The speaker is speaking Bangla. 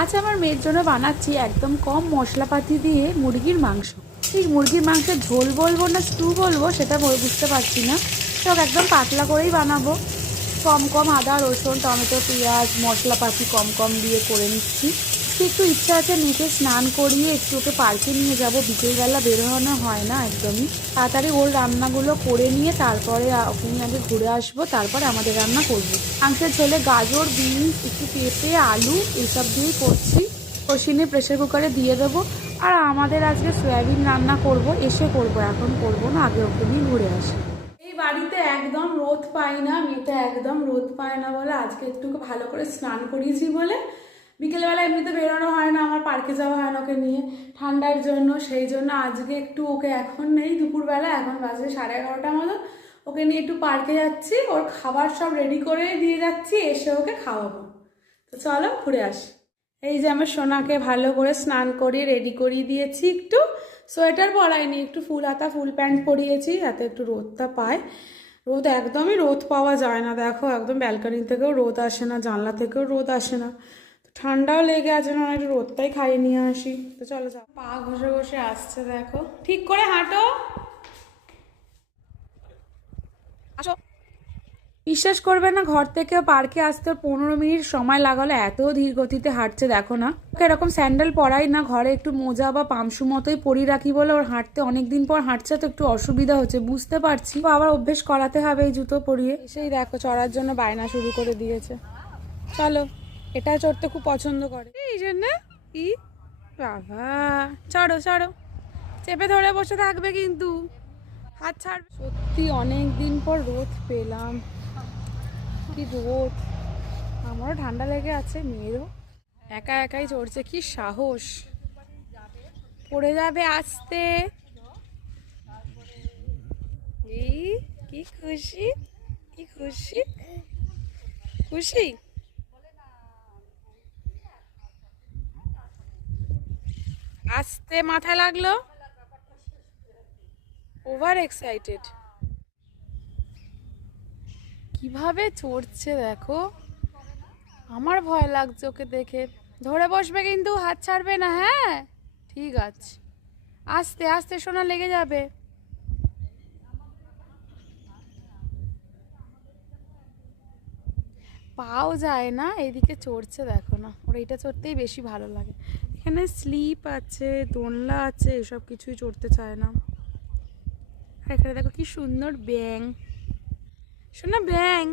আজ আমার মেয়ের জন্য বানাচ্ছি একদম কম মশলাপাতি দিয়ে মুরগির মাংস। ঠিক মুরগির মাংসের ঝোল বলবো না স্টু বলবো সেটা বুঝতে পারছি না। তো একদম পাতলা করেই বানাবো। কম কম আদা রসুন টমেটো পেঁয়াজ মশলাপাতি কম কম দিয়ে করে নিচ্ছি। একটু ইচ্ছা আছে মেয়েকে স্নান করিয়ে একটু ওকে পার্কে নিয়ে যাব, বিকেলবেলা বেরোনো হয় না একদমই। তাড়াতাড়ি ওর রান্নাগুলো করে নিয়ে তারপরে ওকে নিয়ে আগে ঘুরে আসবো, তারপরে আমাদের রান্না করবো। মাংসের ঝোলে গাজর বিনস একটু পেঁপে আলু এইসব দিয়েই করছি। কষিয়ে প্রেশার কুকারে দিয়ে দেবো। আর আমাদের আজকে সয়াবিন রান্না করব, এসে করব, এখন করব না, আগে ওকে নিয়ে ঘুরে আসি। এই বাড়িতে একদম রোদ পাই না, মেয়েটা একদম রোদ পায় না বলে আজকে একটু ভালো করে স্নান করিয়েছি বলে বিকেলবেলা এমনিতে বেরোনো হয় না, আমার পার্কে যাওয়া হয় না ওকে নিয়ে ঠান্ডার জন্য। সেই জন্য আজকে একটু ওকে এখন নেই দুপুরবেলা, এখন বাজে 11:30 মতো, ওকে নিয়ে একটু পার্কে যাচ্ছি। ওর খাবার সব রেডি করে দিয়ে যাচ্ছি, এসে ওকে খাওয়াবো। তো চলো ঘুরে আসি। এই যে আমার সোনাকে ভালো করে স্নান করিয়ে রেডি করিয়ে দিয়েছি, একটু সোয়েটার পরাইনি, একটু ফুল হাতা ফুল প্যান্ট পরিয়েছি যাতে একটু রোদটা পায়। রোদ একদমই রোদ পাওয়া যায় না, দেখো একদম ব্যালকনি থেকেও রোদ আসে না, জানলা থেকেও রোদ আসে না। ঠান্ডাও লেগে আছে না, একটু রোদটাই খাইয়ে নিয়ে আসি। তো চলো যাও। পা ঘষে ঘষে আসছে, দেখো ঠিক করে হাঁটো। আসো। বিশ্বাস করবে না, ঘর থেকে পার্কে আসতে 15 মিনিট সময় লাগালো, এত ধীর গতিতে হাঁটছে দেখো না। ওকে এরকম স্যান্ডেল পরাই না, ঘরে একটু মোজা বা পামশু মতোই পরি রাখি বলে ওর হাঁটতে অনেকদিন পর হাঁটছে তো একটু অসুবিধা হচ্ছে, বুঝতে পারছি। আবার অভ্যেস করাতে হবে এই জুতো পরিয়ে। সেই দেখো চড়ার জন্য বায়না শুরু করে দিয়েছে। চলো, এটা চড়তে খুব পছন্দ করে এই জন্য। কি বাবা, চড়ো চড়ো, চেপে ধরে বসে থাকবে কিন্তু, হাত ছাড়বে। সত্যি অনেক দিন পর রোদ পেলাম, কি রোদ। আমারও ঠান্ডা লেগে আছে, মেয়েরও। একা একাই চড়ছে, কি সাহস। পড়ে যাবে আস্তে। এই কি খুশি, কি খুশি, খুশি। আস্তে মাথায় লাগলো, ওভার এক্সাইটেড। কিভাবে চড়ছে দেখো, আমার ভয় লাগছে ওকে দেখে। ধরে বসবে কিন্তু, হাত ছাড়বে না। হ্যাঁ ঠিক আছে, আস্তে আস্তে সোনা, লেগে যাবে। পাও যায় না, এইদিকে চড়ছে দেখো না। ওর এইটা চড়তেই বেশি ভালো লাগে। এখানে স্লিপ আছে, দোলনা আছে, এসব কিছুই চড়তে চায় না। আর এখানে দেখো কি সুন্দর ব্যাং, শোনা ব্যাং।